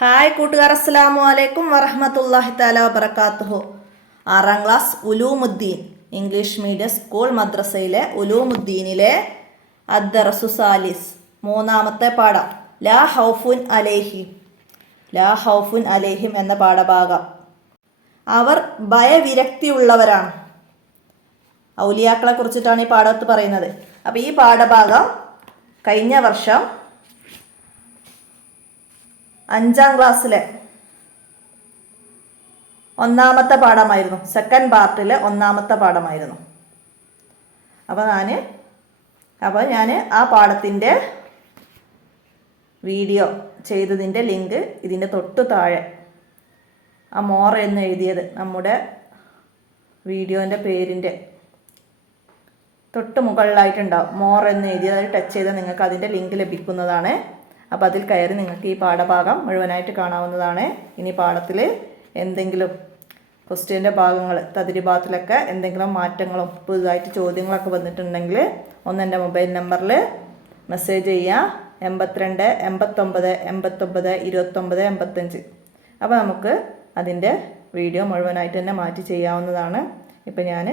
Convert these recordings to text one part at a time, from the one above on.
Hi കൂട്ടുകാർ, അസ്സലാമു അലൈക്കും വറഹ്മത്തുള്ളാഹി തആല വബറകാതുഹു. 6ാം class Uloomuddeen English medium school മദ്രസയിലെ ഉലൂമുദ്ദീനിലെ അദ്ദറസു സാലിസ് 3ാമത്തെ പാഠം ലാ ഹൗഫുൻ അലൈഹിം. ലാ ഹൗഫുൻ അലൈഹിം എന്ന പാഠഭാഗം. അവർ ഭയവിരക്തിയുള്ളവരാണ്. ഔലിയാക്കളെ കുറിച്ചിട്ടാണ് ഈ പാഠത്ത് പറയുന്നത്. അപ്പോൾ ഈ പാഠഭാഗം കഴിഞ്ഞ വർഷം 5ാം ക്ലാസ്സിലെ 1ാമത്തെ പാഠമായിരുന്നു. സെക്കൻഡ് പാർട്ടിലെ 1ാമത്തെ പാഠമായിരുന്നു. അപ്പോൾ ഞാൻ ആ പാഠത്തിൻ്റെ വീഡിയോ ചെയ്തതിൻ്റെ ലിങ്ക് ഇതിൻ്റെ തൊട്ട് താഴെ ആ മോർ എന്ന് എഴുതിയത് നമ്മുടെ വീഡിയോൻ്റെ പേരിൻ്റെ തൊട്ട് മുകളിലായിട്ടുണ്ടാവും. മോർ എന്ന് എഴുതിയത്. അത് ടച്ച് ചെയ്താൽ നിങ്ങൾക്ക് അതിൻ്റെ ലിങ്ക് ലഭിക്കുന്നതാണ്. അപ്പോൾ അതിൽ കയറി നിങ്ങൾക്ക് ഈ പാഠഭാഗം മുഴുവനായിട്ട് കാണാവുന്നതാണ്. ഇനി പാഠത്തിൽ എന്തെങ്കിലും ക്വസ്റ്റ്യൻ്റെ ഭാഗങ്ങൾ തദ്രിബാത്തിലൊക്കെ എന്തെങ്കിലും മാറ്റങ്ങളും പുതുതായിട്ട് ചോദ്യങ്ങളൊക്കെ വന്നിട്ടുണ്ടെങ്കിൽ ഒന്ന് എൻ്റെ മൊബൈൽ നമ്പറിൽ മെസ്സേജ് ചെയ്യുക. 82 89 89 29 85. അപ്പോൾ നമുക്ക് അതിൻ്റെ വീഡിയോ മുഴുവനായിട്ട് തന്നെ മാറ്റി ചെയ്യാവുന്നതാണ്. ഇപ്പം ഞാൻ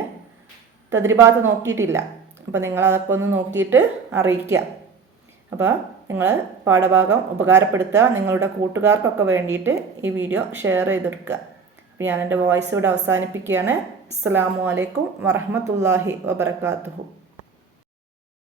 തദ്രിബാത്ത് നോക്കിയിട്ടില്ല. അപ്പോൾ നിങ്ങളതൊക്കെ ഒന്ന് നോക്കിയിട്ട് അറിയിക്കുക. അപ്പോൾ നിങ്ങൾ പാഠഭാഗം ഉപകാരപ്പെടുത്തുക. നിങ്ങളുടെ കൂട്ടുകാർക്കൊക്കെ വേണ്ടിയിട്ട് ഈ വീഡിയോ ഷെയർ ചെയ്തെടുക്കുക. അപ്പോൾ ഞാൻ എൻ്റെ വോയിസ് ഇവിടെ അവസാനിപ്പിക്കുകയാണ്. അസ്സലാമു അലൈക്കും വറഹ്മത്തുള്ളാഹി വബറകാതുഹു.